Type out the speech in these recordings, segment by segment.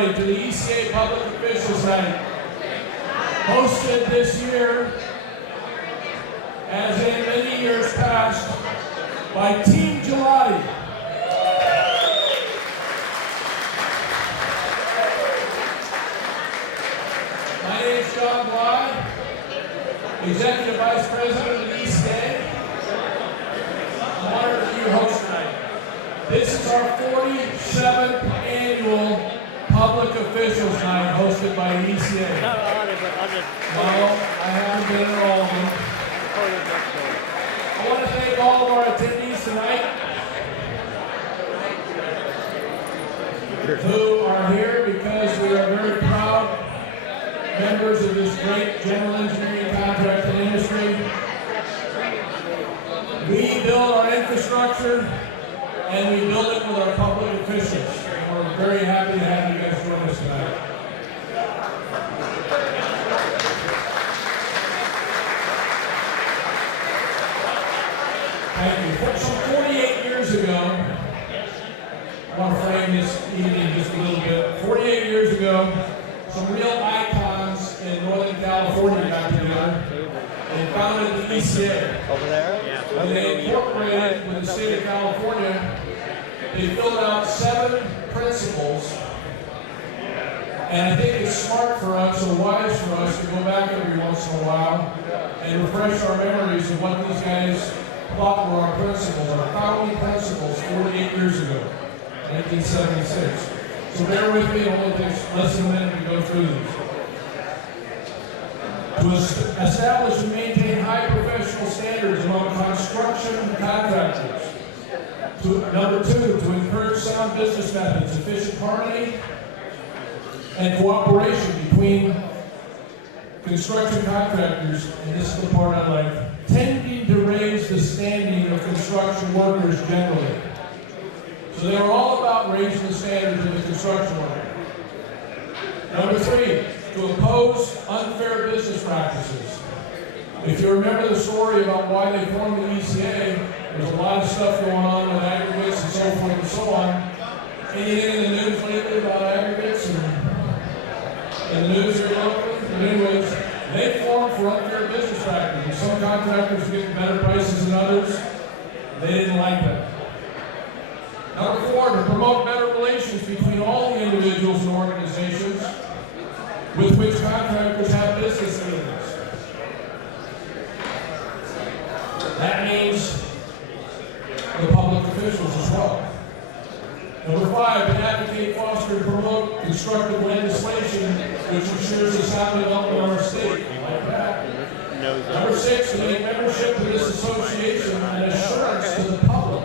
everybody to the ECA Public Officials Night, hosted this year, as in many years past, by Team Gelati. My name is John Bly, Executive Vice President of the ECA. I'm honored to be your host tonight. This is our 47th annual Public Officials Night hosted by ECA. Well, I haven't been at all of them. I want to thank all of our attendees tonight who are here because we are very proud members of this great general engineering contracting industry. We build our infrastructure and we build it with our public officials. And we're very happy to have you guys join us tonight. Thank you. Some 48 years ago, I want to frame this evening just a little bit. 48 years ago, some real icons in Northern California got together and founded the ECA. Over there? Yeah. When they incorporated with the state of California, they filled out 7 principles. And I think it's smart for us, or wise for us, to go back every once in a while and refresh our memories of what these guys thought were our principles, our founding principles 48 years ago, 1976. So bear with me, it only takes less than a minute to go through these. To establish and maintain high professional standards among construction contractors. Number 2, to encourage sound business methods, efficient harmony, and cooperation between construction contractors, and this is the part I like, tending to raise the standing of construction workers generally. So they were all about raising the standards of the construction worker. Number 3, to oppose unfair business practices. If you remember the story about why they formed the ECA, there's a lot of stuff going on with aggregates and so forth and so on. Anything in the news lately about aggregates and the news here locally? But anyways, they formed for unfair business practices. Some contractors get better prices than others. They didn't like that. Number 4, to promote better relations between all the individuals and organizations with which contractors have business dealings. That means the public officials as well. Number 5, to advocate, foster, and promote constructive legislation which ensures the sound development of our state. Like that. Number 6, to make membership of this association an assurance to the public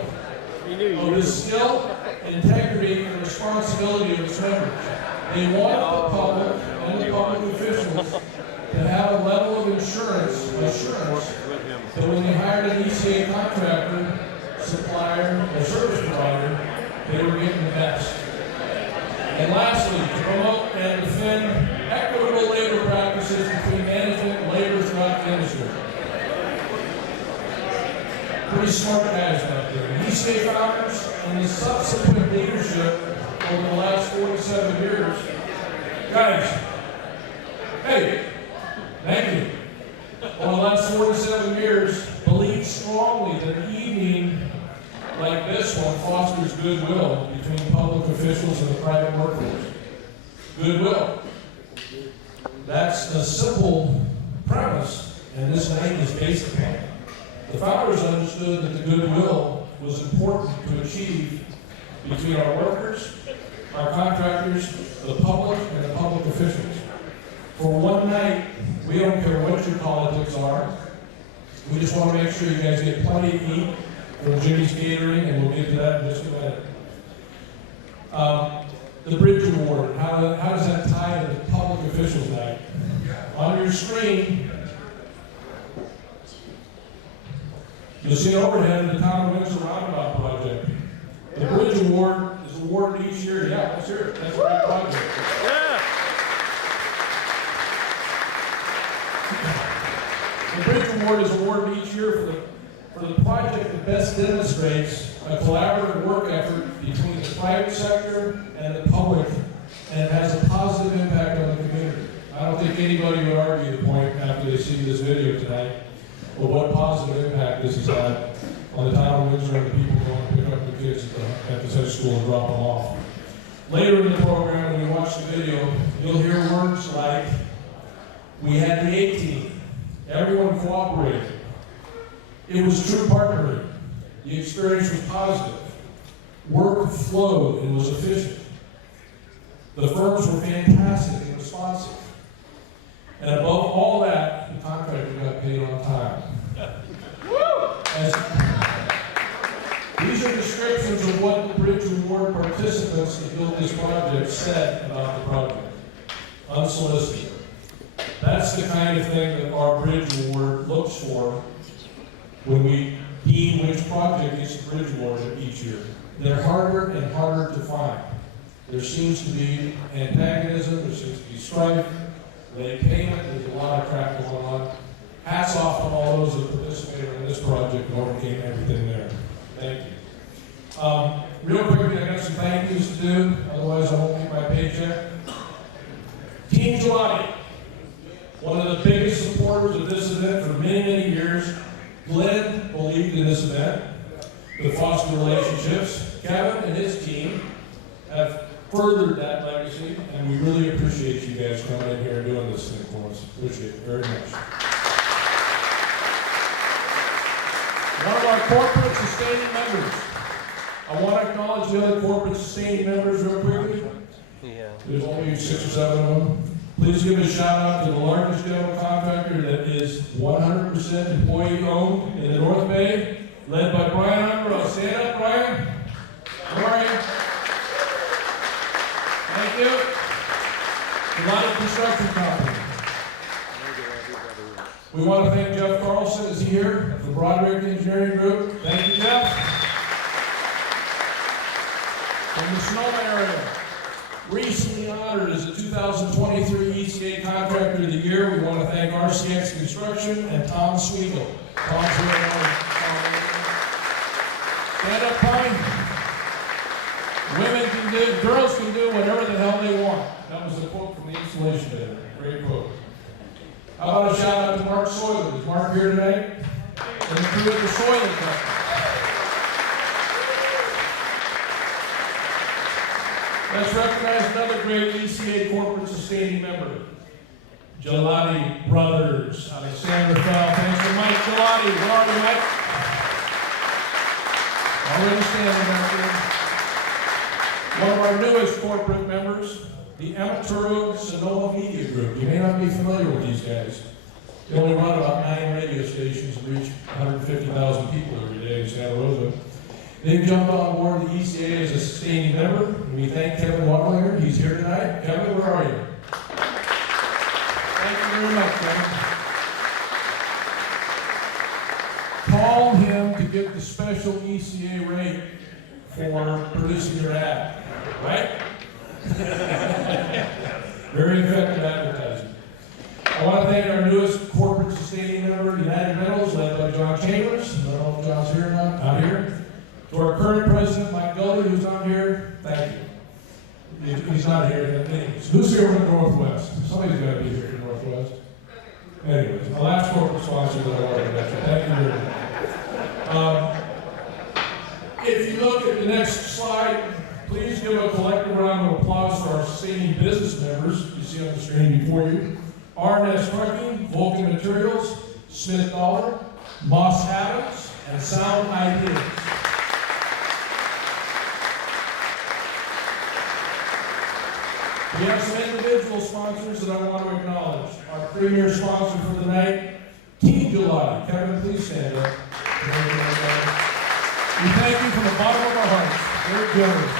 of the skill, integrity, and responsibility of its members. They want the public and the public officials to have a level of assurance that when they hired an ECA contractor, supplier, or service provider, they were getting the best. And lastly, to promote and defend equitable labor practices between management and labor throughout the industry. Pretty smart guys out there. ECA founders and the subsequent leadership over the last 47 years. Guys, hey, thank you. Over the last 47 years, believe strongly that an evening like this one fosters goodwill between public officials and the private workforce. Goodwill. That's a simple premise, and this night is based upon it. The founders understood that the goodwill was important to achieve between our workers, our contractors, the public, and the public officials. For one night, we don't care what your politics are. We just want to make sure you guys get plenty to eat from Jimmy's Catering, and we'll get to that in just a minute. The Bridge Award, how does that tie to the Public Officials Night? On your screen, you'll see overhead the Town of Windsor Roundabout Project. The Bridge Award is awarded each year. Yeah, let's hear it. That's a great project. Yeah. The Bridge Award is awarded each year for the project that best demonstrates a collaborative work effort between the private sector and the public and it has a positive impact on the community. I don't think anybody would argue the point after they see this video tonight of what positive impact this has had on the town of Windsor and the people going to pick up the kids at the high school and drop them off. Later in the program, when you watch the video, you'll hear words like, we had the A-team, everyone cooperated, it was true partnering, the experience was positive, work flowed and was efficient, the firms were fantastic and responsive, and above all that, the contractor got paid on time. These are descriptions of what the Bridge Award participants that built this project said about the project. Unsolicited. That's the kind of thing that our Bridge Award looks for when we deem which project gets the Bridge Award each year. They're harder and harder to find. There seems to be antagonism, there seems to be strife, late payment, there's a lot of crap going on. Hats off to all those that participated in this project and overcame everything there. Thank you. Real quickly, I got some thank yous to do, otherwise I won't get my paycheck. Team Gelati, one of the biggest supporters of this event for many, many years. Glenn believed in this event to foster relationships. Kevin and his team have furthered that legacy, and we really appreciate you guys coming in here and doing this thing for us. Appreciate it very much. One of our corporate sustaining members. I want to acknowledge the other corporate sustaining members real quickly. Yeah. There's only 6 or 7 of them. Please give a shout out to the largest general contractor that is 100% employee owned in the North Bay, led by Brian Umbro. Stand up, Brian. How are you? Thank you. Gelati Construction Company. We want to thank Jeff Carlson, is here, from Broderick Engineering Group. Thank you, Jeff. From the Sonoma area, recently honored as the 2023 ECA Contractor of the Year, we want to thank RCX Construction and Tom Sweegle. Tom's here. Stand up, Pine. Women can do, girls can do whatever the hell they want. That was a quote from the installation day. Great quote. How about a shout out to Mark Soiler? Is Mark here tonight? And the crew at the Soiler Company. Let's recognize another great ECA corporate sustaining member, Gelati Brothers, Alexander Fell. Thanks to Mike Gelati. Where are you, Mike? Already standing out there. One of our newest corporate members, the Amaturo Sonoma Media Group. You may not be familiar with these guys. They only run about 9 radio stations and reach 150,000 people every day in Santa Rosa. They've jumped on board the ECA as a sustaining member. And we thank Kevin Wadlinger. He's here tonight. Kevin, where are you? Thank you very much, Kevin. Call him to get the special ECA rate for producing your ad, right? Very effective advertising. I want to thank our newest corporate sustaining member, United Metals, led by John Chambers. I don't know if John's here or not. Not here. To our current president, Mike Gully, who's not here, thank you. He's not here. Anyways, who's here from the Northwest? Somebody's got to be here from the Northwest. Anyways, the last corporate sponsor that I wanted to mention. Thank you very much. If you look at the next slide, please give a collective round of applause for our sustaining business members you see on the screen before you. RNS Trucking, Vulcan Materials, Smith Dollar, Moss Adams, and Sound Ideas. We have some individual sponsors that I want to acknowledge. Our premier sponsor for the night, Team Gelati. Kevin, please stand up. We thank you from the bottom of our hearts. Very generous.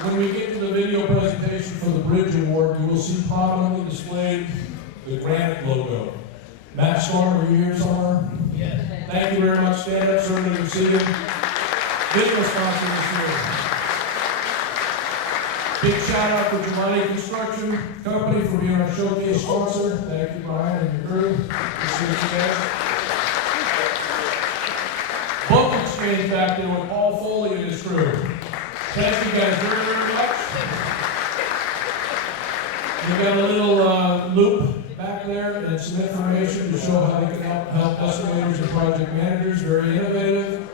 When we get to the video presentation for the Bridge Award, you will see prominently displayed the Granite logo. Matt Storm, are you here somewhere? Yes. Thank you very much. Stand up, sir. You can see you. Video sponsor this year. Big shout out to Gelati Construction Company for being our showcase sponsor. Thank you, Brian and your crew. Good to see you guys. Book Exchange back there with Paul Foley and his crew. Thank you guys very, very much. We got a little loop back there and some information to show how they can help estimators and project managers. Very innovative.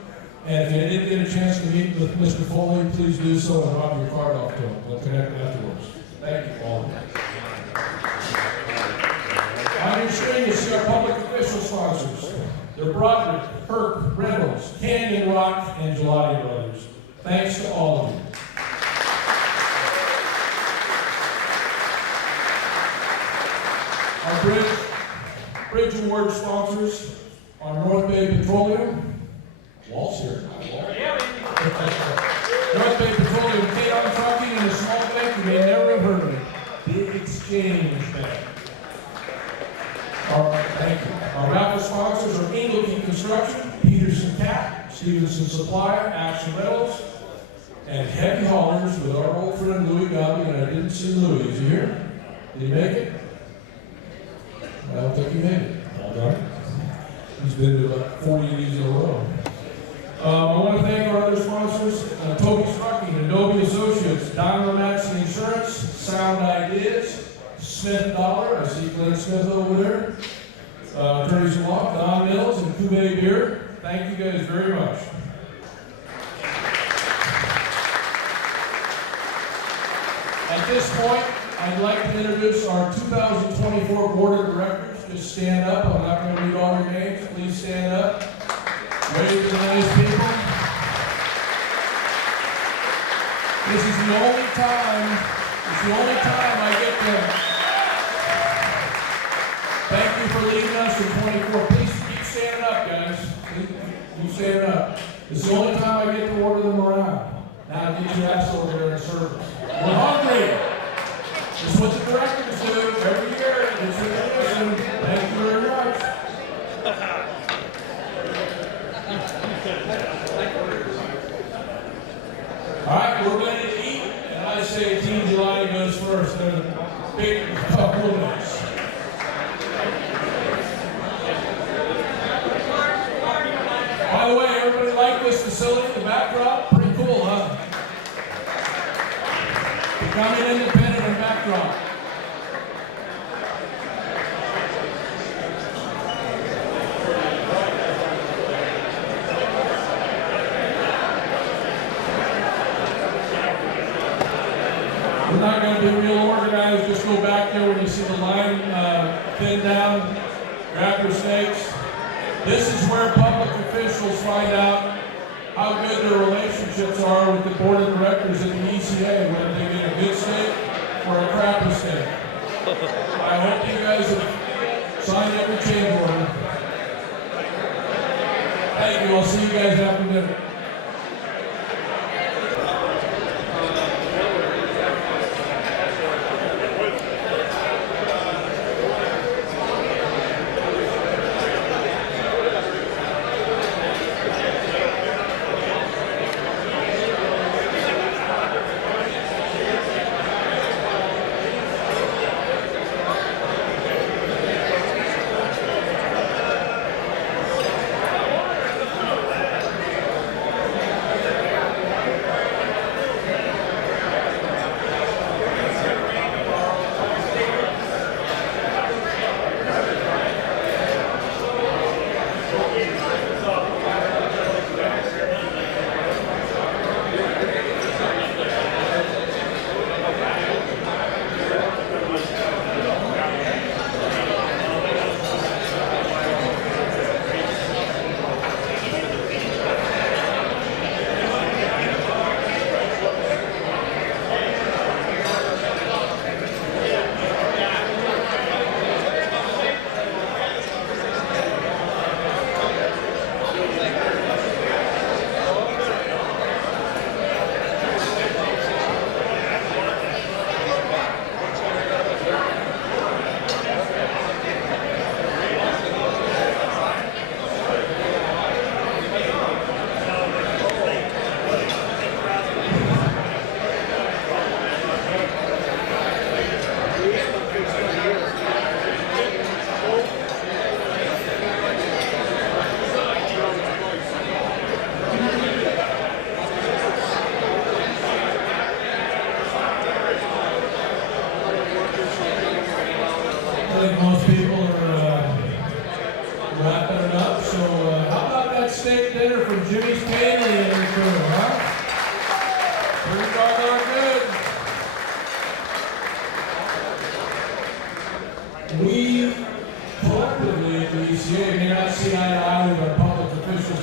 And if you didn't get a chance to meet with Mr. Foley, please do so and drop your card off to him. We'll connect afterwards. Thank you, Paul. On your screen, you see our public official sponsors. They're Broderick, Herc, Reynolds, Canyon Rock, and Gelati Brothers. Thanks to all of you. Our Bridge Award sponsors are North Bay Petroleum. Walt's here. North Bay Petroleum, K-On Trucking, and a small bank you may never have heard of it. Big Exchange Bank. Thank you. Our raffle sponsors are Engelke Construction, Peterson Cat, Stevenson Supply, Action Reynolds, and Heavy Haulers with our old friend Louis Gobby, and I didn't see Louis. Is he here? Did he make it? I don't think he made it. All right. He's been to about 40 of these in a row. I want to thank our other sponsors, Toby's Trucking, Adobe Associates, Don Romansky Insurance, Sound Ideas, Smith Dollar, I see Glenn Smith over there, Attorneys in Law, Don Mills, and Koubay Beer. Thank you guys very much. At this point, I'd like to introduce our 2024 Board of Directors. Just stand up. I'm not going to read all your names. Please stand up. Wave to the nice people. This is the only time I get to thank you for leading us in 24. Please keep standing up, guys. Keep standing up. It's the only time I get to order them around. Now get your ass over there in service. We're hungry. This is what the directors do every year. It's a tradition. Thank you very much. All right, we're ready to eat, and I say Team Gelati goes first. There's a big couple of minutes. By the way, everybody like this facility, the backdrop? Pretty cool, huh? Becoming independent and backdrop. We're not going to be real organized. Just go back there when you see the line pinned down. Grab your snakes. This is where public officials find out how good their relationships are with the board of directors at the ECA, whether they get a good steak or a crappy steak. I hope you guys have signed every change order. Thank you. I'll see you guys after dinner.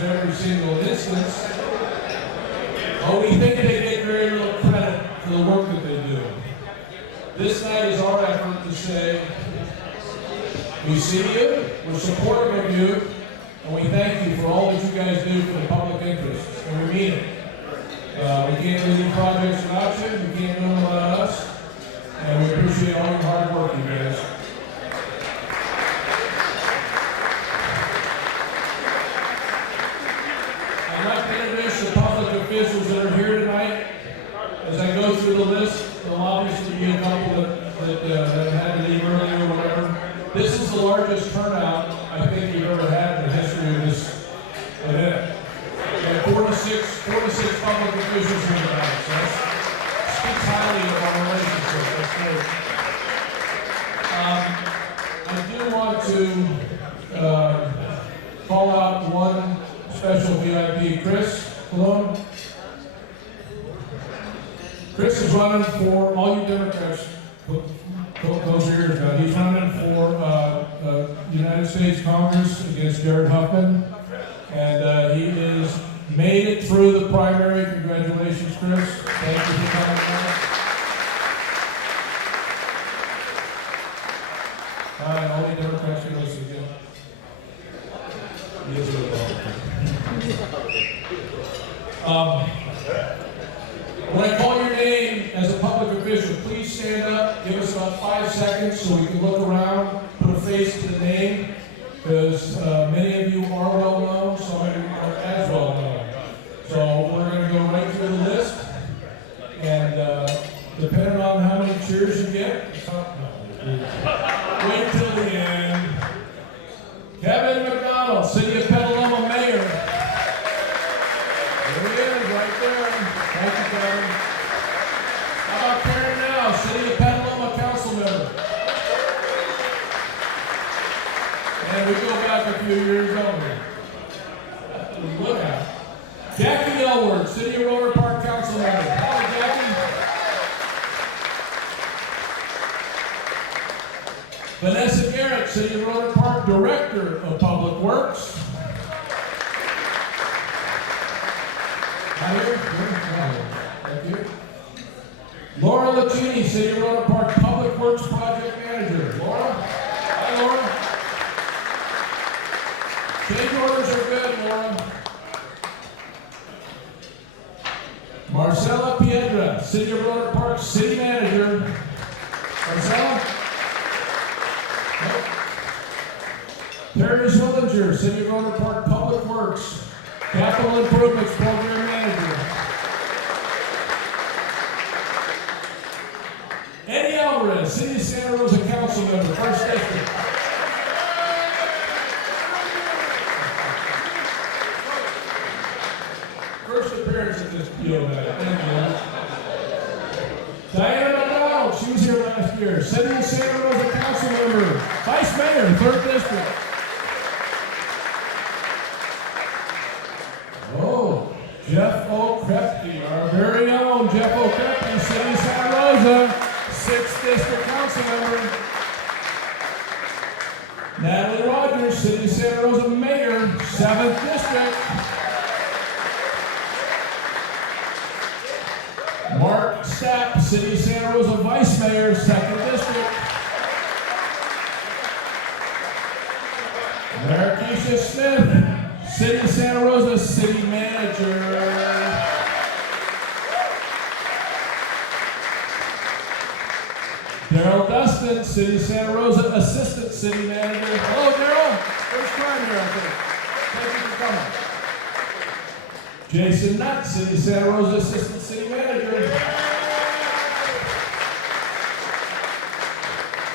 every single instance. But we think they get very little credit for the work that they do. This night is our effort to say, we see you, we're supportive of you, and we thank you for all that you guys do for the public interest, and we mean it. We can't do these projects without you, we can't do them without us, and we appreciate all your hard work, you guys. I'd like to introduce the public officials that are here tonight. As I go through the list, there'll obviously be a couple that had to leave early or whatever. This is the largest turnout I think we've ever had in the history of this event. We have 46 public officials here tonight, so that speaks highly of our relationship. That's great. I do want to call out one special VIP, Chris Cologne. Chris is running for all you Democrats. Close your ears now. He's running for United States Congress against Jared Huffman, and he has made it through the primary. Congratulations, Chris. Thank you for coming out. All right, all you Democrats can listen again. He is a Republican. When I call your name as a public official, please stand up, give us about 5 seconds so we can look around, put a face to the name, because many of you are well known, some of you are as well known. So we're going to go right through the list, and depending on how many cheers you get, wait till the end. Kevin McDonald, City of Petaluma Mayor. There he is, right there. Thank you, Kevin. How about Karen Now, City of Petaluma Council Member? And we go back a few years over. Look out. Jackie Elward, City of Roller Park Council Member. Hi, Jackie. Vanessa Garrett, City of Roller Park Director of Public Works. Hi, here. Thank you. Laura Lacini, City of Roller Park Public Works Project Manager. Laura? Hi, Laura. Change orders are good, Laura. Marcella Piedra, City of Roller Park City Manager. Marcella? Nope. Terry Zwillinger, City of Roller Park Public Works Capital Improvements Program Manager. Eddie Alvarez, City of Santa Rosa Council Member, 1st District. First appearance at this deal night. Thank you. Diana McDonald, she was here last year. City of Santa Rosa Council Member, Vice Mayor, 3rd District. Oh, Jeff O'Krepke, our very own Jeff O'Krepke, City of Santa Rosa, 6th District Council Member. Natalie Rogers, City of Santa Rosa Mayor, 7th District. Mark Stapp, City of Santa Rosa Vice Mayor, 2nd District. Marikesha Smith, City of Santa Rosa City Manager. Daryl Dustin, City of Santa Rosa Assistant City Manager. Hello, Daryl. First time here, I think. Thank you for coming. Jason Nutt, City of Santa Rosa Assistant City Manager.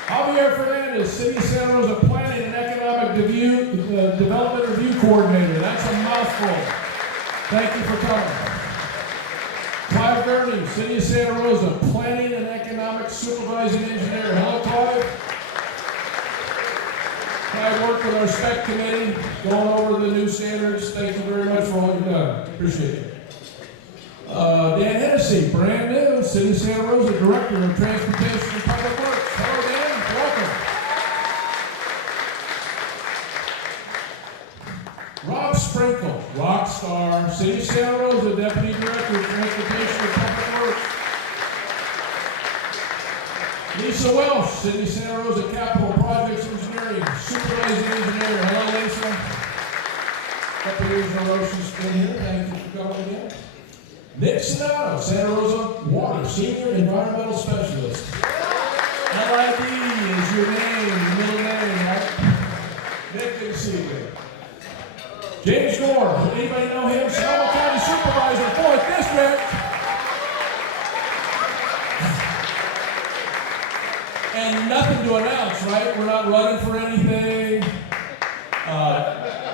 Javier Fernandez, City of Santa Rosa Planning and Economic Development Review Coordinator. That's a mouthful. Thank you for coming. Clive Gurney, City of Santa Rosa Planning and Economic Supervising Engineer. Hello, Clive. Clive worked with our spec committee, going over the new standards. Thank you very much for all you've done. Appreciate it. Dan Hennessy, brand new, City of Santa Rosa Director of Transportation and Public Works. Hello, Dan. Welcome. Rob Sprinkle. star, City of Santa Rosa Deputy Director of Transportation and Public Works. Lisa Welsh, City of Santa Rosa Capital Projects Engineering, Supervising Engineer. Hello, Lisa. Couple years in a row she's been here. Thank you for coming again. Nick Sonato, Santa Rosa Water Senior Environmental Specialist. LID is your name, your middle name, right? Nick, good to see you. James Gore, anybody know him? Sonoma County Supervisor, 4th District. And nothing to announce, right? We're not running for anything.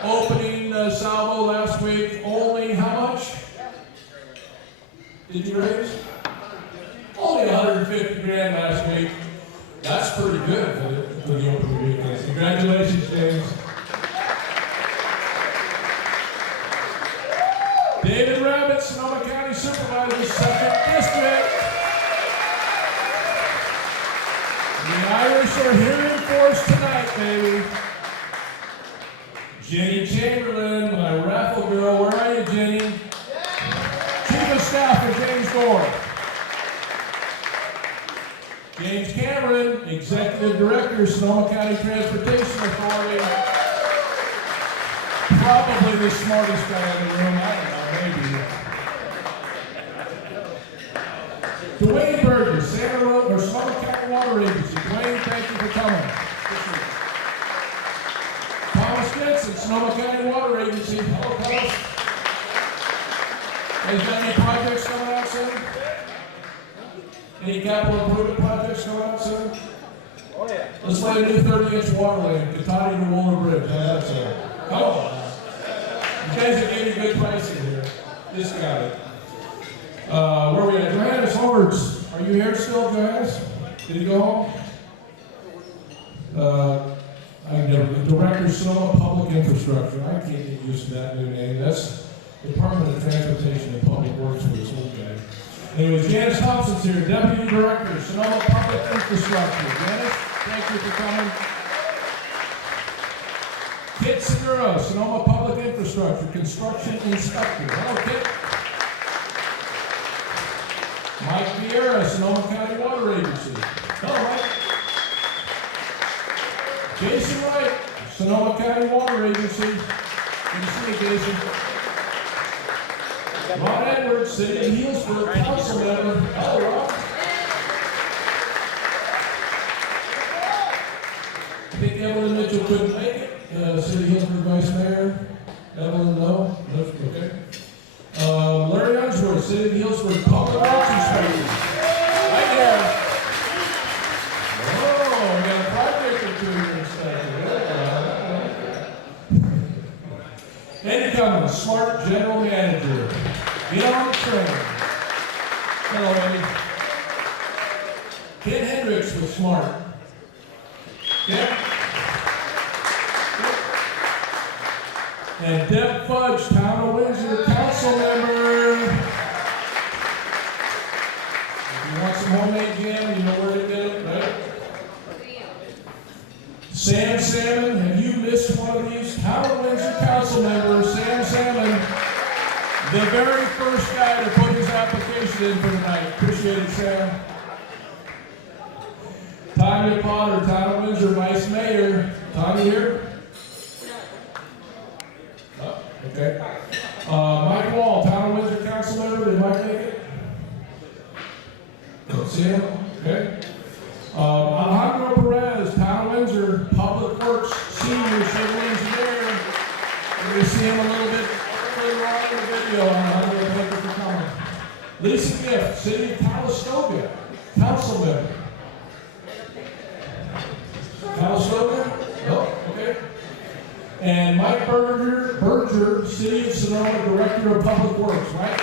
Opening salvo last week, only how much? Did you raise? Only 150 grand last week. That's pretty good for the opening weekend. Congratulations, James. David Rabbit, Sonoma County Supervisor, 2nd District. The Irish are here in force tonight, baby. Jenny Chamberlain, my raffle girl. Where are you, Jenny? Chief of Staff for James Gore. James Cameron, Executive Director, Sonoma County Transportation Authority. Probably the smartest guy in the room. I don't know, maybe. Dwayne Burgess, Santa Rosa, or Sonoma County Water Agency. Dwayne, thank you for coming. Thomas Stinson, Sonoma County Water Agency. Hello, Thomas. Has got any projects coming out soon? Any capital improvement projects coming out soon? Oh, yeah. Let's lay a new 30-inch water line, Katati to Waller Bridge. How's that sound? Come on. You guys are getting good pricing here. This guy. Where are we at? Johannes Hords. Are you here still, Johannes? Did you go home? Director of Sonoma Public Infrastructure. I can't get used to that new name. That's Department of Transportation and Public Works for this old guy. Anyways, Janice Thompson's here, Deputy Director, Sonoma Public Infrastructure. Janice, thank you for coming. Kit Segura, Sonoma Public Infrastructure, Construction Inspector. Hello, Kit. Mike Vieira, Sonoma County Water Agency. Hello, Mike. Jason Wright, Sonoma County Water Agency. Good to see you, Jason. Ron Edwards, City of Healdsburg, Council Member. Hello, Ron. I think Evelyn Mitchell couldn't make it. City of Healdsburg Vice Mayor. Evelyn, no? Okay. Larry Unsworth, City of Healdsburg Public Works Inspector. Right here. Oh, we got a project or two here inspector. Eddie Cummins, Smart General Manager. Get on the train. Hello, Eddie. Ken Hendricks with Smart. Ken. And Deb Fudge, Town of Windsor Council Member. If you want some homemade jam, you know where to get it, right? Sam Salmon, have you missed one of these? Town of Windsor Council Member, Sam Salmon, the very first guy to put his application in for tonight. Appreciate it, Sam. Tanya Potter, Town of Windsor Vice Mayor. Tanya here? Oh, okay. Mike Wall, Town of Windsor Council Member. Did Mike make it? Don't see him? Okay. Alejandro Perez, Town of Windsor Public Works Senior Civil Engineer. You're going to see him a little bit further on in the video. Alejandro, thank you for coming. Lisa Gift, City of Calistoga, Council Member. Calistoga? Oh, okay. And Mike Berger, City of Sonoma Director of Public Works, right?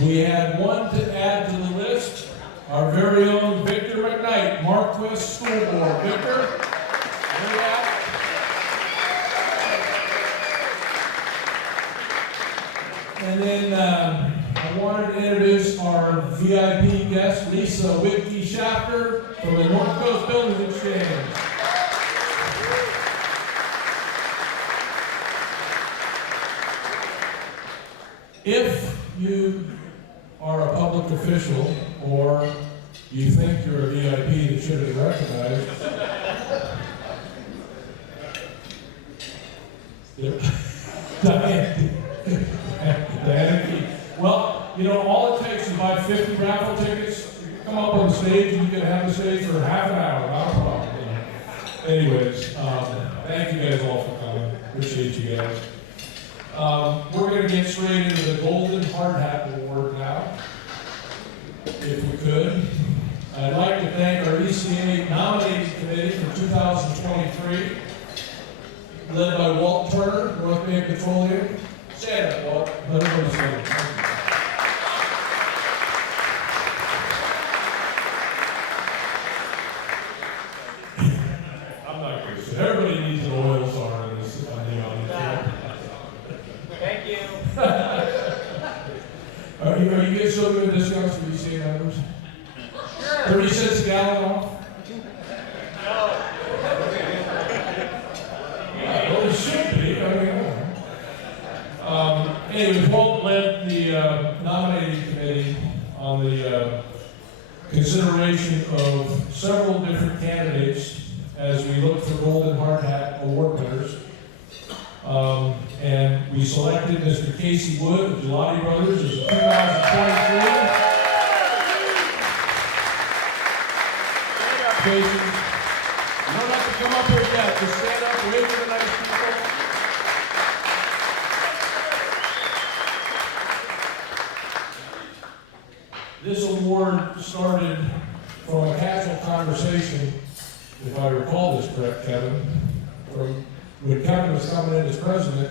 We had one to add to the list, our very own Victor McKnight, Marquis School Board. Victor, where you at? And then I I wanted to introduce our VIP guest, Lisa Whitkey Shafter from the North Coast Builders Exchange. If you are a public official or you think you're a VIP that should have been recognized, Diana, well, you know, all it takes is buy 50 raffle tickets, come up on the stage, and you can have the stage for half an hour, not a problem. You know. Anyways, thank you guys all for coming. Appreciate you guys. We're going to get straight into the Golden Hard Hat Award now, if we could. I'd like to thank our ECA nominating committee for 2023, led by Walt Turner, North Bay Petroleum. Stand up, Walt. Let everybody stand up. I'm not going to say. Everybody needs an oil czar in this on the audience. Thank you. Are you getting so good discounts for ECA members? Sure. 30 cents a gallon off? No. Well, it should be. I mean, anyway, Walt led the nominating committee on the consideration of several different candidates as we look for Golden Hard Hat Award winners. And we selected Mr. Casey Wood of Gelati Brothers as 2023. Casey, you don't have to come up here yet. Just stand up, wave to the nice people. This award started from a casual conversation, if I recall this correct, Kevin, from when Kevin was coming in as president.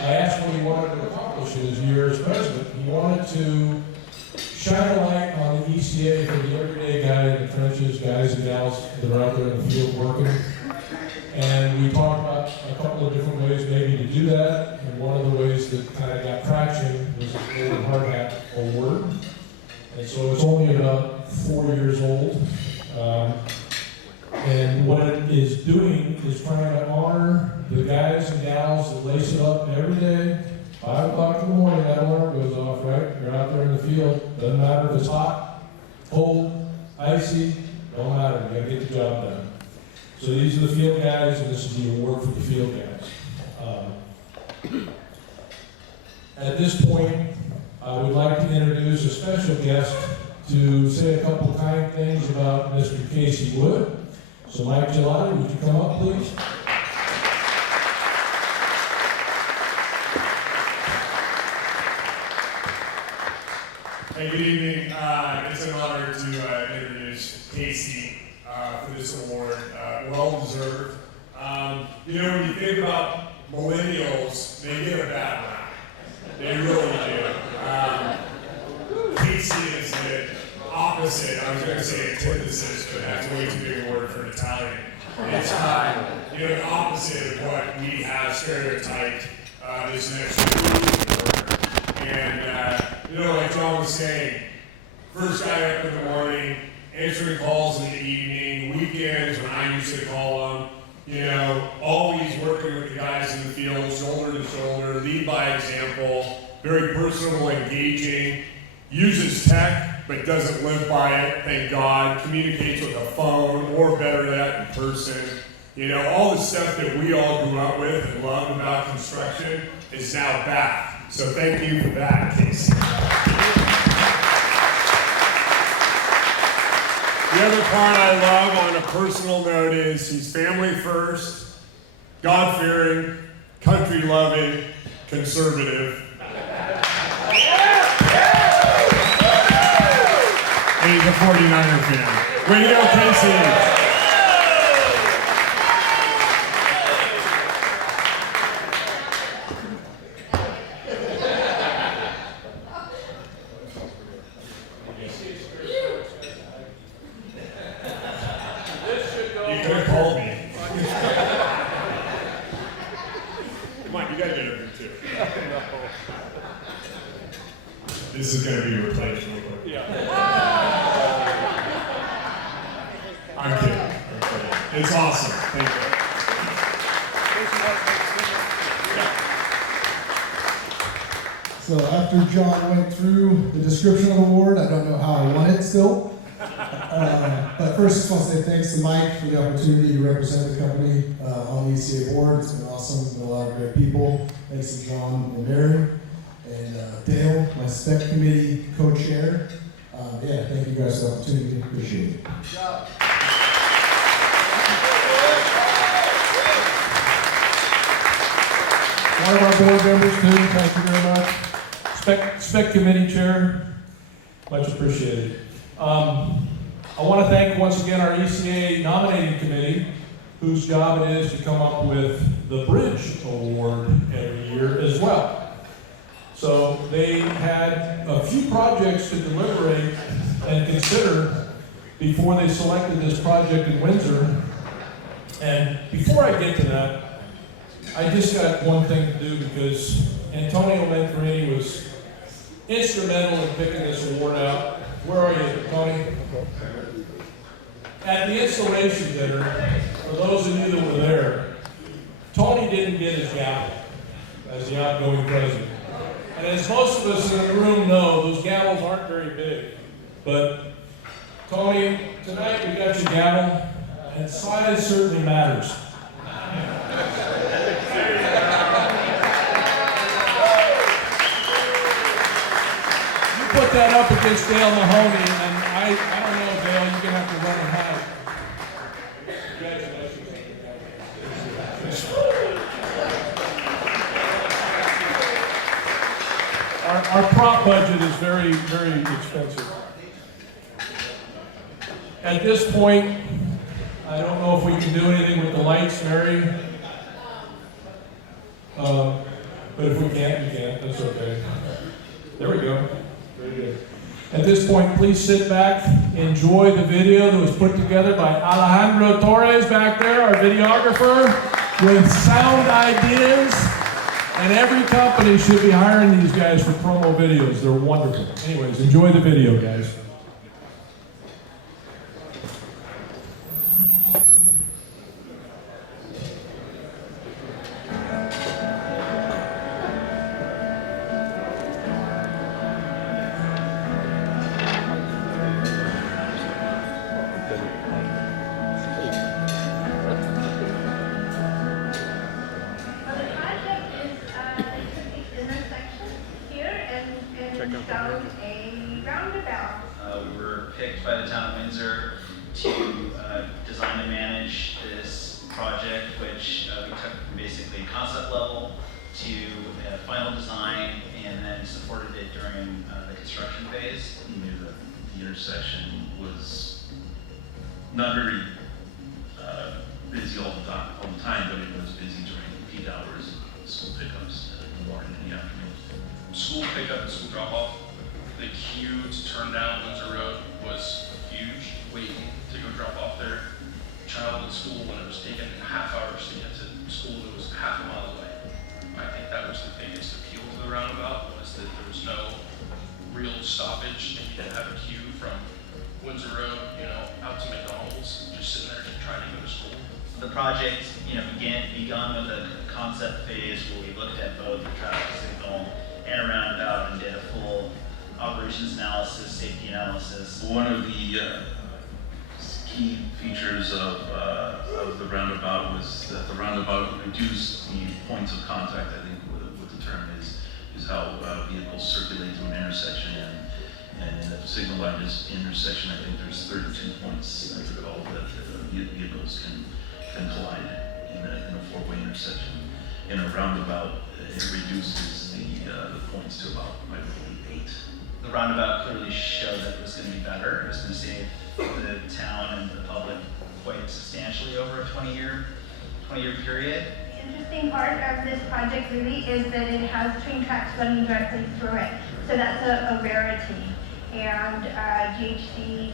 I asked what he wanted to accomplish in his year as president. He wanted to shine a light on the ECA for the everyday guy in the trenches, guys and gals that are out there in the field working. And we talked about a couple of different ways maybe to do that. And one of the ways that kind of got traction was the Golden Hard Hat Award. And so it's only about 4 years old. And what it is doing is trying to honor the guys and gals that lace it up every day. 5 o'clock in the morning, that alarm goes off, right? You're out there in the field. Doesn't matter if it's hot, cold, icy, don't matter. You gotta get the job done. So these are the field guys, and this is the award for the field guys. At this point, I would like to introduce a special guest to say a couple kind things about Mr. Casey Wood. So Mike Gelati, would you come up, please? Hey, good evening. It's an honor to introduce Casey for this award. Well deserved. You know, when you think about millennials, they get a bad rap. They really do. Casey is the opposite. I was going to say antithesis, but that's way too big a word for an Italian. It's you know, the opposite of what we have stereotyped this next year. And you know, like John was saying, first guy up in the morning, answering calls in the evening, weekends when I used to call them, you know, always working with the guys in the field, shoulder to shoulder, lead by example, very personable, engaging, uses tech, but doesn't live by it, thank God, communicates with a phone, or better yet, in person. You know, all the stuff that we all grew up with and loved about construction is now back. So thank you for that, Casey. The other part I love on a personal note is he's family first, God-fearing, country-loving, conservative. And he's a 49er fan. Way to go, Casey. This is going to be replaced real quick. I'm kidding. It's awesome. Thank you. So after John went through the description of the award, I don't know how I won it still. But first, I just want to say thanks to Mike for the opportunity to represent the company on the ECA board. It's been awesome, with a lot of great people. Thanks to John and Mary. And Dale, my spec committee co-chair. Thank you guys for the opportunity. Appreciate it. Good job. One of our board members too, thank you very much. Spec committee chair, much appreciated. I want to thank once again our ECA nominating committee, whose job it is to come up with the Bridge Award every year as well. So they had a few projects to deliberate and consider before they selected this project in Windsor. And before I get to that, I just got one thing to do because Antonio Manfrini was instrumental in picking this award out. Where are you, Tony? At the installation dinner, for those of you that were there, Tony didn't get his gavel as the outgoing president. And as most of us in the room know, those gavels aren't very big. But Tony, tonight we got your gavel, and size certainly matters. Put that up against Dale Mahoney, and I don't know, Dale, you're gonna have to run and hide. Congratulations. Our prop budget is very, very expensive. At this point, I don't know if we can do anything with the lights, Mary. But if we can't, we can't. That's okay. There we go. Very good. At this point, please sit back, enjoy the video that was put together by Alejandro Torres back there, our videographer, with sound ideas. And every company should be hiring these guys for promo videos. They're wonderful. Anyways, enjoy the video, guys. Installed a roundabout. We were picked by the town of Windsor to design and manage this project, which we took from basically concept level to final design, and then supported it during the construction phase. We knew that the intersection was not very busy all the time, but it was busy during peak hours, school pickups in the morning and the afternoon. School pickup and school drop off, the queue to turn down Windsor Road was huge, waiting to go drop off their child at school when it was taking half hours to get to school that was half a mile away. I think that was the biggest appeal to the roundabout, was that there was no real stoppage and you didn't have a queue from Windsor Road, out to McDonald's, just sitting there trying to go to school. The project, begun with a concept phase where we looked at both the traffic signal and a roundabout and did a full operations analysis, safety analysis. One of the key features of the roundabout was that the roundabout reduced the points of contact. I think what the term is how vehicles circulate through an intersection, and in the signal line intersection, I think there's 32 points, I recall, that vehicles can collide in a four-way intersection. In a roundabout, it reduces the points to about, I believe, 8. The roundabout clearly showed that it was going to be better. It was going to save the town and the public quite substantially over a 20-year period. The interesting part of this project really is that it has train tracks running directly through it. So that's a rarity. And GHC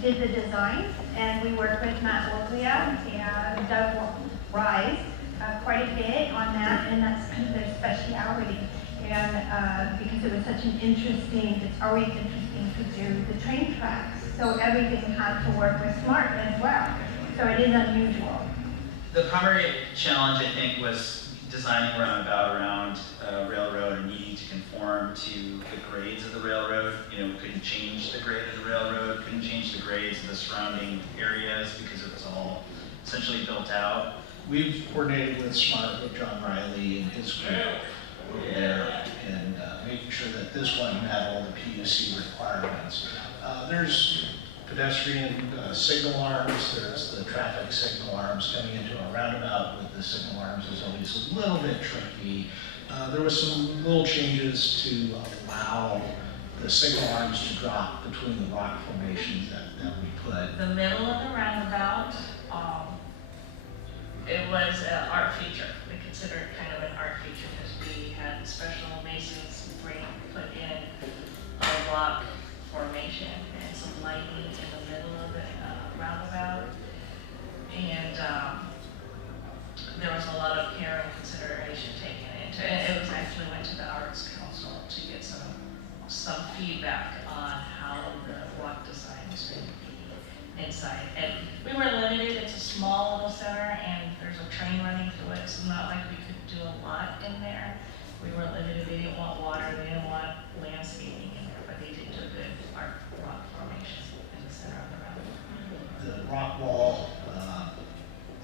did the design, and we worked with Matt Woglia and Doug Rise quite a bit on that, and that's kind of their speciality. and because it was such an interesting, it's always interesting to do the train tracks. So everything had to work with SMART as well. So it is unusual. The primary challenge, I think, was designing a roundabout around railroad and needing to conform to the grades of the railroad. You know, we couldn't change the grade of the railroad, couldn't change the grades of the surrounding areas because it was all essentially built out. We've coordinated with SMART, with John Riley and his group over there, and making sure that this one met all the PUC requirements. There's pedestrian signal arms, there's the traffic signal arms. Coming into a roundabout with the signal arms is always a little bit tricky. There was some little changes to allow the signal arms to drop between the rock formations that we put. The middle of the roundabout, it was an art feature. We consider it kind of an art feature because we had special masons put in a block formation and some lighting in the middle of the roundabout. And there was a lot of care and consideration taken into it. It was actually went to the Arts Council to get some feedback on how the block design was going to be inside. And we were limited, it's a small little center and there's a train running through it, so not like we could do a lot in there. We were limited, they didn't want water, they didn't want landscaping in there, but they did do a good rock formation in the center of the roundabout. The rock wall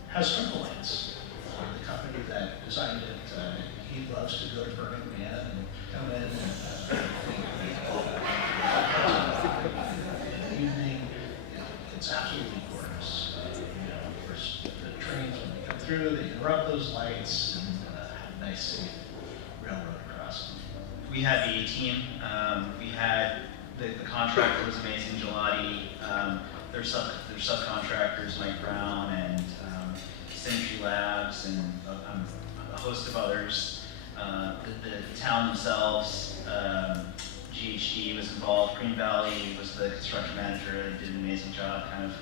has twinkle lights. The company that designed it, he loves to go to Burning Man and come in and in the evening. It's absolutely gorgeous. You know, of course, the trains, when they come through, they interrupt those lights and have a nice, safe railroad crossing. We had the A-team. We had the contractor was amazing, Gelati. Their subcontractors, Mike Brown and Symmetry Labs and a host of others. The town themselves, GHD was involved. Green Valley was the construction manager and did an amazing job, kind of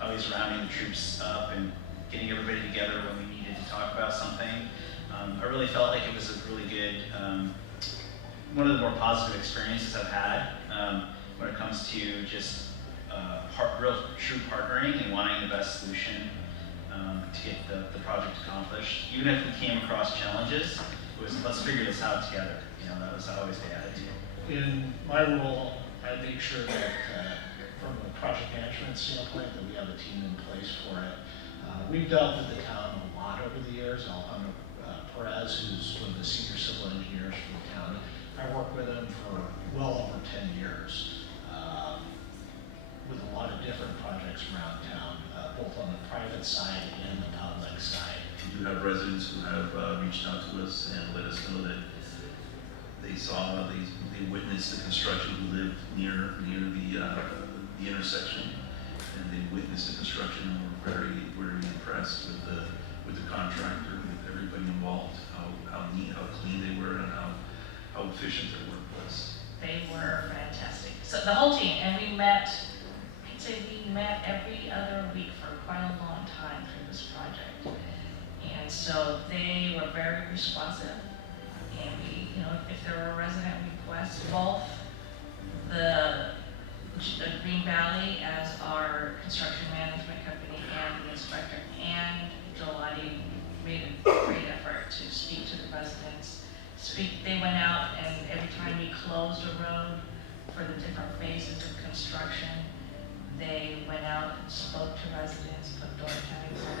always rounding the troops up and getting everybody together when we needed to talk about something. I really felt like it was a really good, one of the more positive experiences I've had when it comes to just real true partnering and wanting the best solution to get the project accomplished. Even if we came across challenges, it was let's figure this out together. You know, that was always the attitude. In my role, I make sure that from a project management standpoint that we have a team in place for it. We've dealt with the town a lot over the years. Alejandro Perez, who's one of the senior civil engineers for the town, I worked with him for well over 10 years with a lot of different projects around town, both on the private side and the public side. We do have residents who have reached out to us and let us know that they saw, they witnessed the construction, who lived near the intersection, and they witnessed the construction and were very impressed with the contractor, with everybody involved, how neat, how clean they were, and how efficient their work was. They were fantastic. So the whole team, and we met, I'd say we met every other week for quite a long time through this project. And so they were very responsive. And we, you know, if there were resident requests, both the Green Valley as our construction management company and the inspector and Gelati made a great effort to speak to the residents. They went out and every time we closed a road for the different phases of construction, they went out and spoke to residents, put door tags on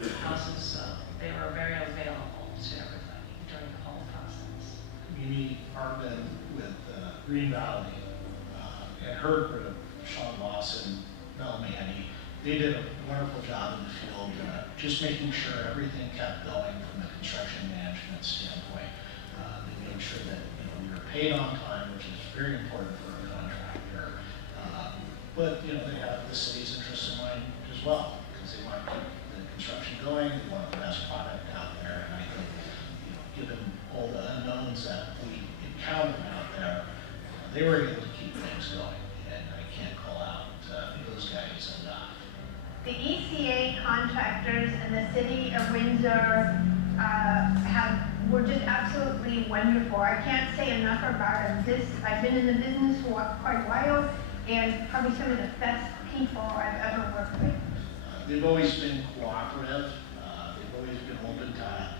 their houses. They were very available to everybody during the whole process. Community department with Green Valley and her group, Sean Lawson, Mel Manny, they did a wonderful job in the field, just making sure everything kept going from a construction management standpoint. They made sure that we were paid on time, which is very important for a contractor. But they have the city's interest in mind as well, because they want to keep the construction going, they want the best product out there, and I think, given all the unknowns that we encountered out there, they were able to keep things going, and I can't call out those guys enough. The ECA contractors and the city of Windsor have were just absolutely wonderful. I can't say enough about them. I've been in the business for quite a while, and probably some of the best people I've ever worked with. They've always been cooperative. They've always been open to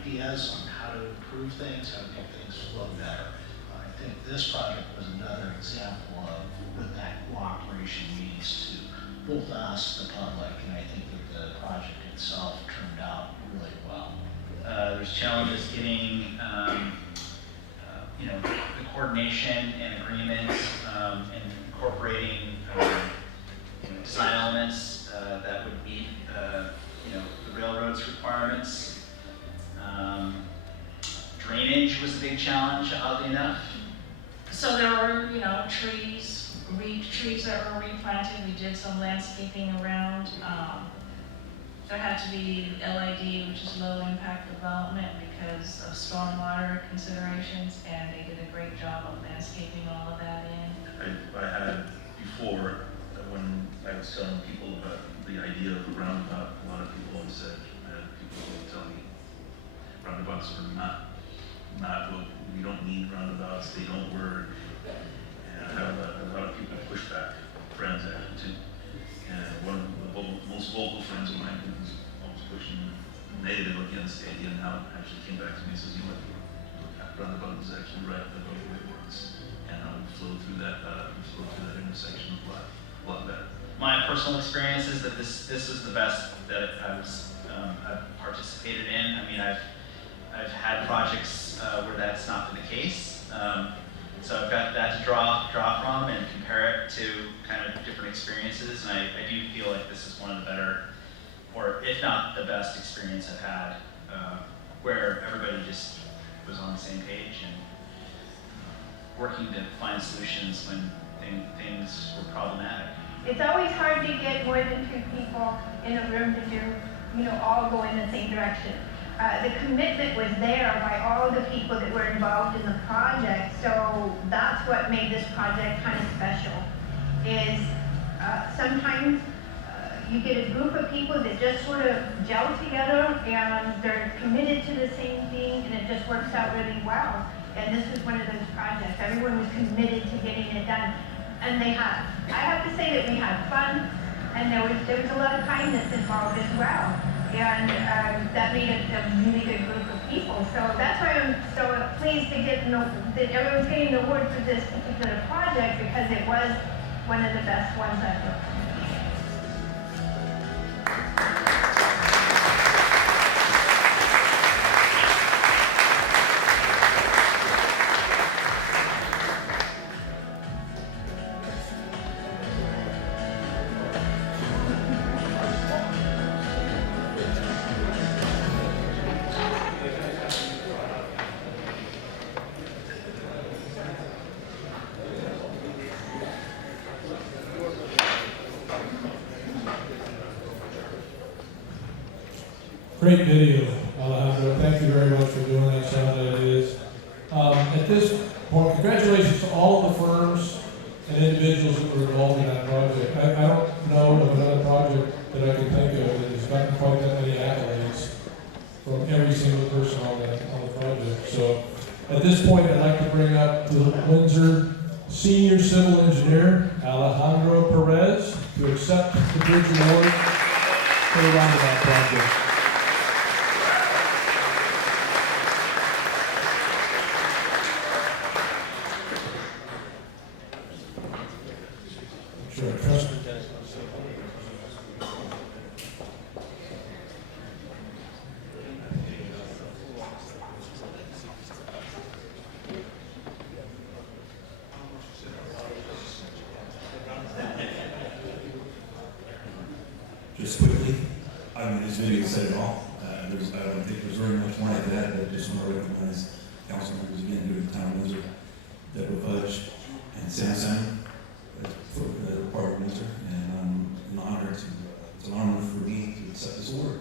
ideas on how to improve things, how to make things flow better. I think this project was another example of what that cooperation means to both us, the public, and I think that the project itself turned out really well. There's challenges getting, the coordination and agreements, and incorporating, design elements that would meet, the railroad's requirements. Drainage was a big challenge, oddly enough. So there were, trees that were replanted. We did some landscaping around. There had to be LID, which is low impact development, because of stormwater considerations, and they did a great job of landscaping all of that in. I had before, when I was telling people about the idea of a roundabout, a lot of people always said, I had people who would tell me, roundabouts are not what, we don't need roundabouts, they don't work. And I have a lot of people push back, friends actually too. And one of the most vocal friends of mine who was almost pushing negative against the idea now actually came back to me and says, you know what, roundabout is actually right about the way it works. And I would flow through that intersection a lot better. My personal experience is that this was the best that I've participated in. I mean, I've had projects where that's not been the case. So I've got that to draw from and compare it to kind of different experiences. And I do feel like this is one of the better, or if not the best experience I've had, where everybody just was on the same page and working to find solutions when things were problematic. It's always hard to get more than 2 people in a room to do, all go in the same direction. The commitment was there by all the people that were involved in the project, so that's what made this project kind of special. Is sometimes you get a group of people that just sort of gel together and they're committed to the same thing, and it just works out really well. And this was one of those projects. Everyone was committed to getting it done, and I have to say that we had fun, and there was a lot of kindness involved as well. And that made it a really good group of people. So that's why I'm so pleased to get that everyone's getting the award for this particular project, because it was one of the best ones I've worked on. Great video, Alejandro. Thank you very much for doing that. Sound that it is. At this point, congratulations to all of the firms and individuals that were involved in that project. I don't know of another project that I can think of that has gotten quite that many accolades from every single person on the project. So at this point, I'd like to bring up the Windsor Senior Civil Engineer, Alejandro Perez, to accept the bridge award for the roundabout project. Sure, trust me. Just quickly, I mean, this video said it all. I don't think there's very much more to that. I just want to recognize council members again here in the town of Windsor, Deborah Fudge, and Sam for the part of Windsor, and it's an honor for me to accept this award.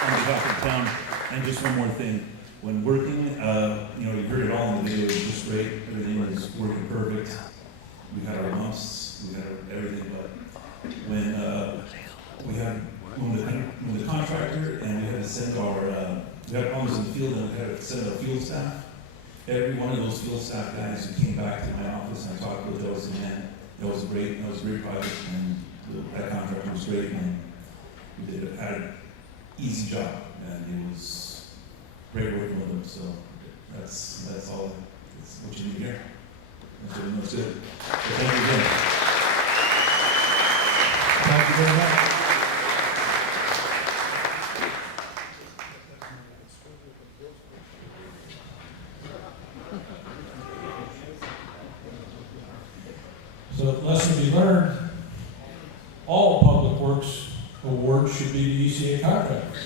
On behalf of the town, and just one more thing. When working, you heard it all in the video, it was just great. Everything was working perfect. We had our bumps, we had everything, but when the contractor and we had to send we had problems in the field and we had to send our field staff. Every one of those field staff guys who came back to my office and I talked with those, and man, that was a great project, and that contractor was great, and we had an easy job, and it was great working with them. So that's all. That's what you need to hear. That's what it's good. So thank you again. Thank you very much. So, lesson to be learned, all public works awards should be to ECA contractors.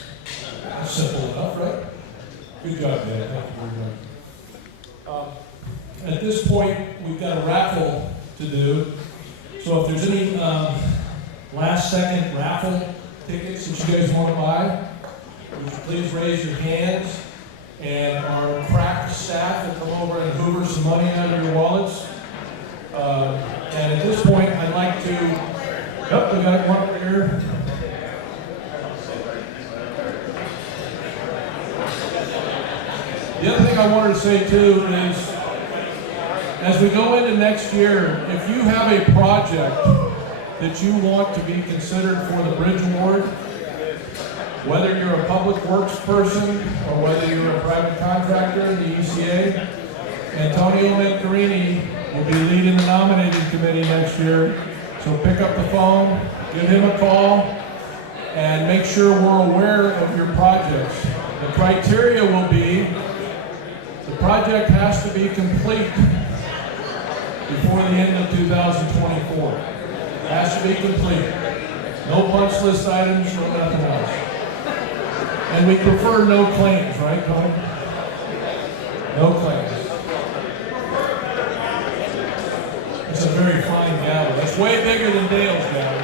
That's simple enough, right? Good job, Dan. Thank you very much. At this point, we've got a raffle to do. So if there's any last second raffle tickets that you guys want to buy, would you please raise your hands, and our craft staff will come over and hoover some money out of your wallets. And at this point, I'd like to, we got one over here. The other thing I wanted to say too is, as we go into next year, if you have a project that you want to be considered for the Bridge Award, whether you're a public works person or whether you're a private contractor in the ECA, Antonio Mancarini will be leading the nominating committee next year. So pick up the phone, give him a call, and make sure we're aware of your projects. The criteria will be, the project has to be complete before the end of 2024. It has to be complete. No punch list items or nothing else. And we prefer no claims, right, Tony? No claims. It's a very fine gavel. It's way bigger than Dale's gavel.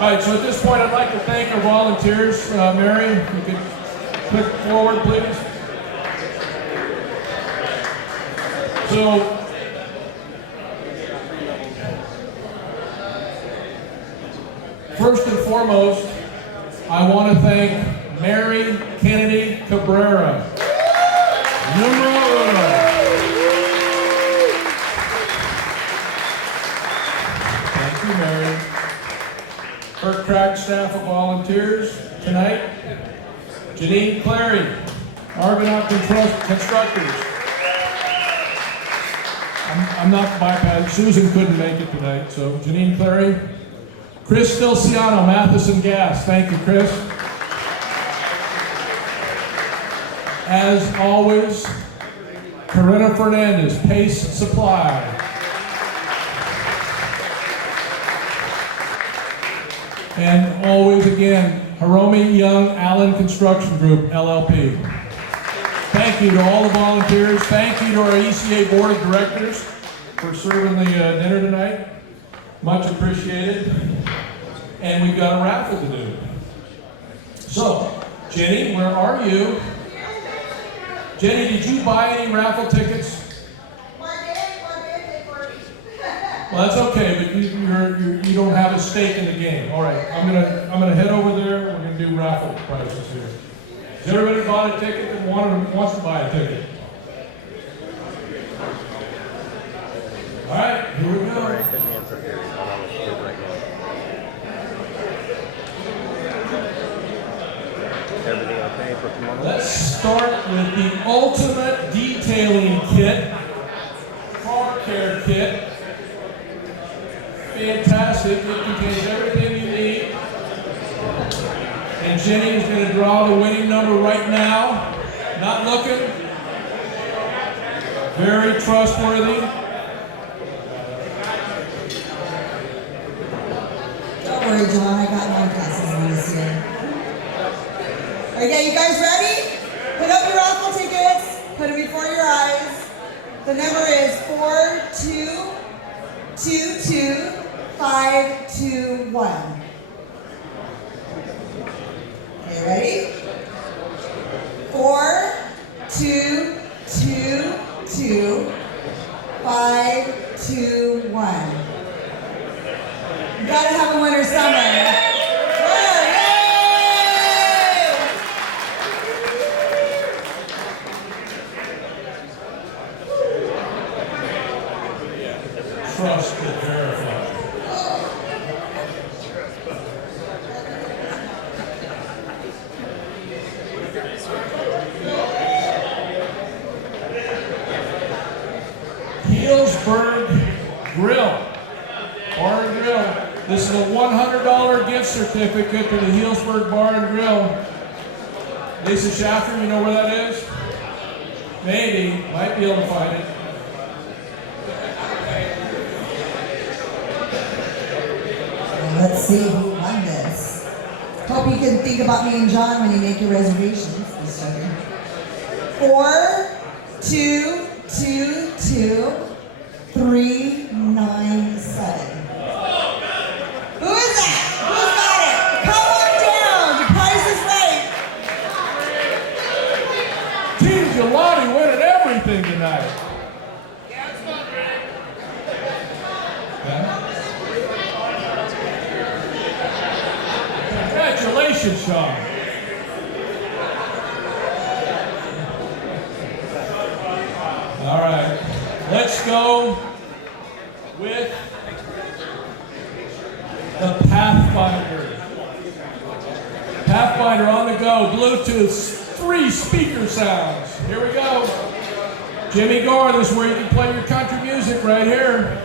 All right, so at this point, I'd like to thank our volunteers. Mary, if you could click forward, please. So, first and foremost, I want to thank Mary Kennedy Cabrera. Numero uno. Thank you, Mary. Her crack staff of volunteers tonight. Janine Clary, Argonaut Constructors. I'm not bypassing. Susan couldn't make it tonight, so Janine Clary. Chris Stilciano, Matheson Gas. Thank you, Chris. As always, Corinna Fernandez, Pace Supply. And always again, Hiromi Young Allen Construction Group, LLP. Thank you to all the volunteers. Thank you to our ECA Board of Directors for serving the dinner tonight. Much appreciated. And we've got a raffle to do. So, Jenny, where are you? Jenny, did you buy any raffle tickets? Well, that's okay, but you don't have a stake in the game. All right, I'm gonna head over there. We're gonna do raffle prizes here. Has everybody bought a ticket that wants to buy a ticket? All right, here we go. Everything okay for tomorrow? Let's start with the ultimate detailing kit, car care kit. Fantastic, it contains everything you need. And Jenny is going to draw the winning number right now. Not looking. Very trustworthy. Don't worry, John, I got my glasses on this year. Okay, you guys ready? Put up your raffle tickets. Put them before your eyes. The number is 4222521. Okay, ready? 4222521. You gotta have a winner somewhere. Trust but verify. Healdsburg Grill, Bar and Grill. This is a $100 gift certificate to the Healdsburg Bar and Grill. Lisa Schaffer, you know where that is? Maybe, might be able to find it. Let's see who won this. Hope you can think about me and John when you make your reservations this time. 4, 2, 2, 2, 3, 9, 7. Who is that? Who's got it? Come on down. The price is right. Team Gelati winning everything tonight. Congratulations, Sean. All right, let's go with the Pathfinder. Pathfinder on the go, Bluetooth, 3 speaker sounds. Here we go. Jimmy Gore, this is where you can play your country music right here.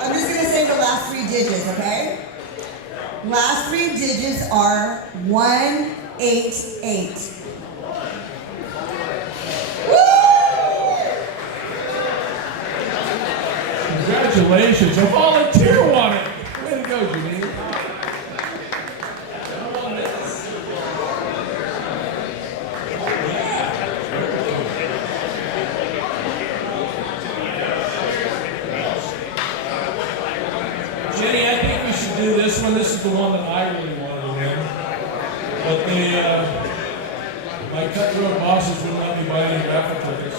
I'm just gonna say the last 3 digits, okay? Last 3 digits are 188. Congratulations, a volunteer won it. Way to go, Jimmy. Jenny, I think we should do this one. This is the one that I really wanted to win. But my cutthroat bosses wouldn't let me buy any raffle tickets.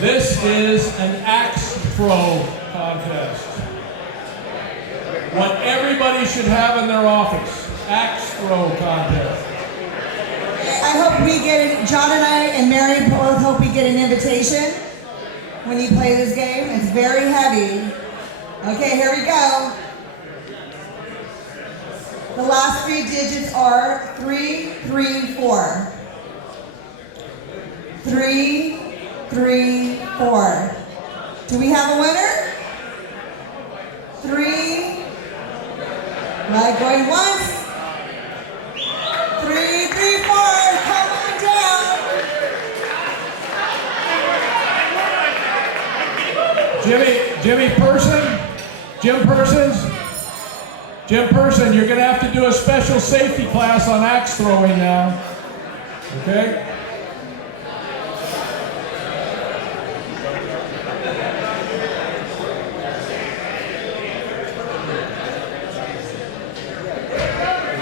This is an axe throw contest. What everybody should have in their office. Axe throw contest. I hope we get, John and I and Mary both hope we get an invitation when you play this game. It's very heavy. Okay, here we go. The last 3 digits are 334. 334. Do we have a winner? 3. Right, going once. 334. Come on down. Jim Person, you're going to have to do a special safety class on axe throwing now. Okay?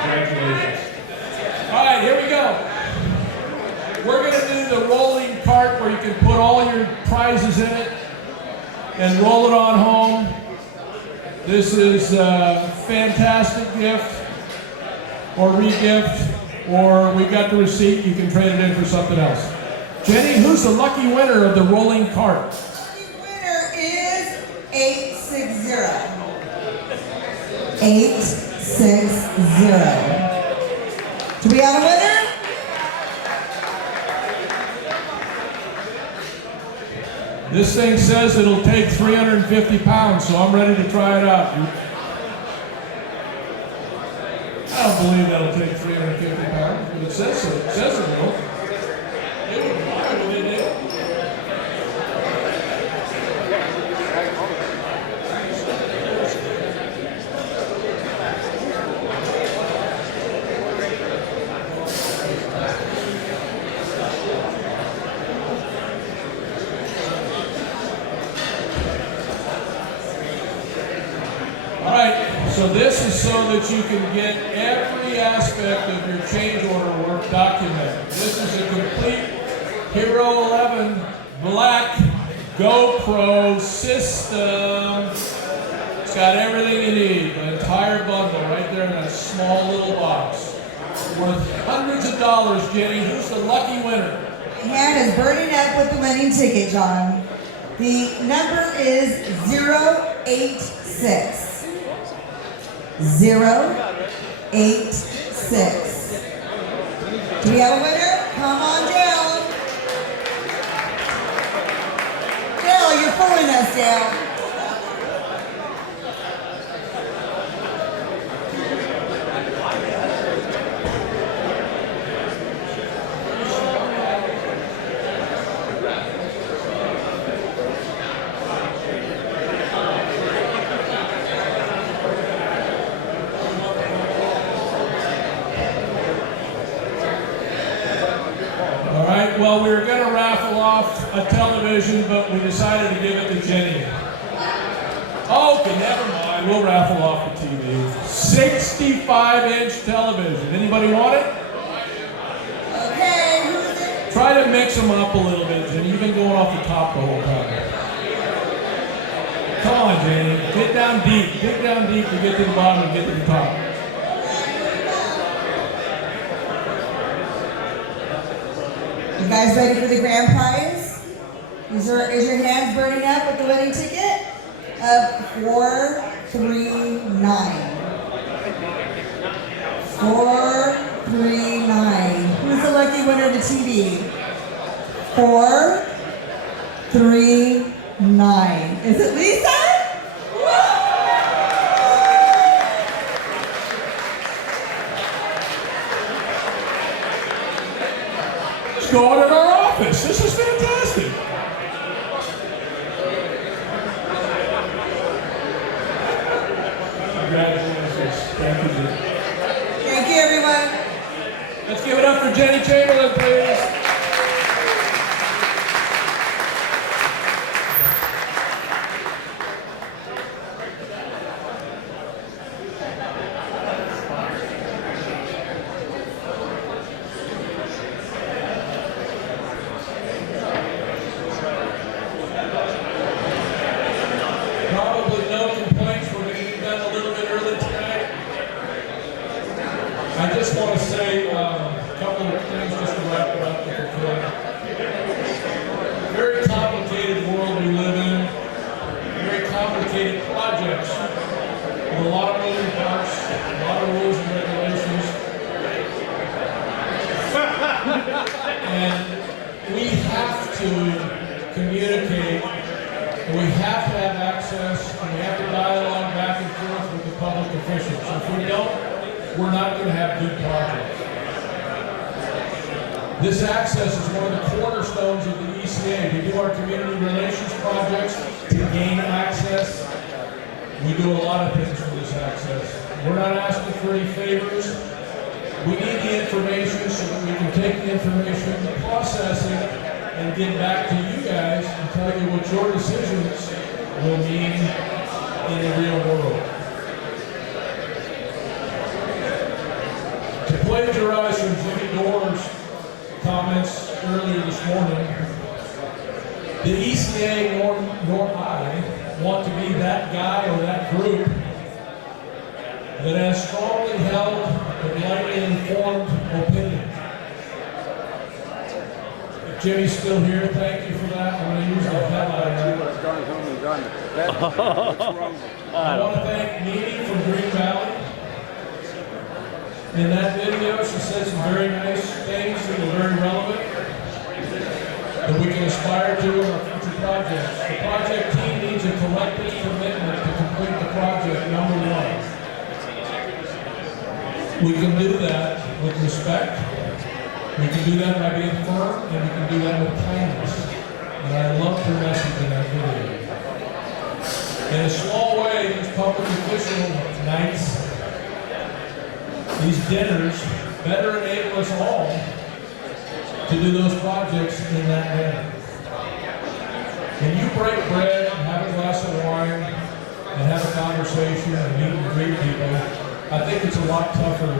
Congratulations. All right, here we go. We're going to do the rolling cart where you can put all your prizes in it and roll it on home. This is a fantastic gift or re-gift, or we got the receipt, you can trade it in for something else. Jenny, who's the lucky winner of the rolling cart? The winner is 860. 860. Do we have a winner? This thing says it'll take 350 pounds, so I'm ready to try it out. I don't believe that'll take 350 pounds, but it says so. It says it will. It would lie, but it did. All right, so this is so that you can get every aspect of your change order work documented. This is a complete Hero 11 Black GoPro system It's got everything you need, the entire bundle right there in that small little box. Worth hundreds of dollars, Jenny. Who's the lucky winner? My hand is burning up with the winning ticket, John. The number is 086. 086. Do we have a winner? Come on down. Dale, you're fooling us, Dale. All right, well, we were going to raffle off a television, but we decided to give it to Jenny. Okay, never mind. We'll raffle off the TV. 65-inch television. Anybody want it? Okay, who's it? Try to mix them up a little bit, Jenny. You've been going off the top the whole time. Come on, Jenny. Get down deep. Dig down deep to get to the bottom and get to the top. You guys ready for the grand prize? Is your hands burning up with the winning ticket? Of 439. 439. Who's the lucky winner of the TV? 439. Is it Lisa? Go out at our office. This is fantastic. Congratulations. Thank you, Jenny. Thank you, everyone. Let's give it up for Jenny Chamberlain, please. Probably no complaints. We're going to get done a little bit early tonight. I just want to say a couple of things just to wrap it up if we could. Very complicated world we live in. Very complicated projects. With a lot of moving parts, a lot of rules and regulations. And we have to communicate. And we have to have access, and we have to dialogue back and forth with the public officials. If we don't, we're not going to have good projects. This access is one of the cornerstones of the ECA. We do our community relations projects to gain access. We do a lot of things for this access. We're not asking for any favors. We need the information so that we can take the information, process it, and get back to you guys and tell you what your decisions will mean in the real world. To plagiarize from Jimmy Dore's comments earlier this morning, the ECA nor I want to be that guy or that group that has strongly held but lightly informed opinions. Jimmy's still here. Thank you for that. I'm going to use the headline. I want to thank Nene from Green Valley. In that video, she said some very nice things that are very relevant that we can aspire to in our future projects. The project team needs a collective commitment to complete the project, number one. We can do that with respect. We can do that by being firm, and we can do that with kindness. And I loved her message in that video. In a small way, these public official nights, these dinners, better enable us all to do those projects in that manner. When you break bread and have a glass of wine and have a conversation and meet and greet people, I think it's a lot tougher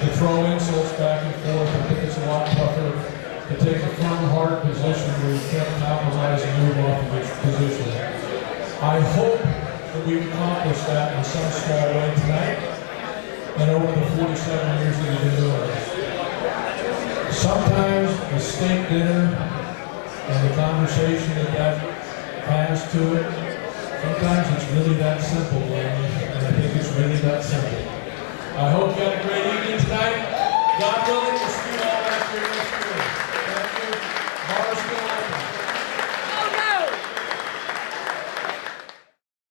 to throw insults back and forth. I think it's a lot tougher to take a firm, hard position where you can't compromise and move off of its position. I hope that we've accomplished that in some small way tonight and over the 47 years that we've been doing this. Sometimes the steak dinner and the conversation that has to it, sometimes it's really that simple, and I think it's really that simple. I hope you had a great evening tonight. God willing, we'll see you all back here next year.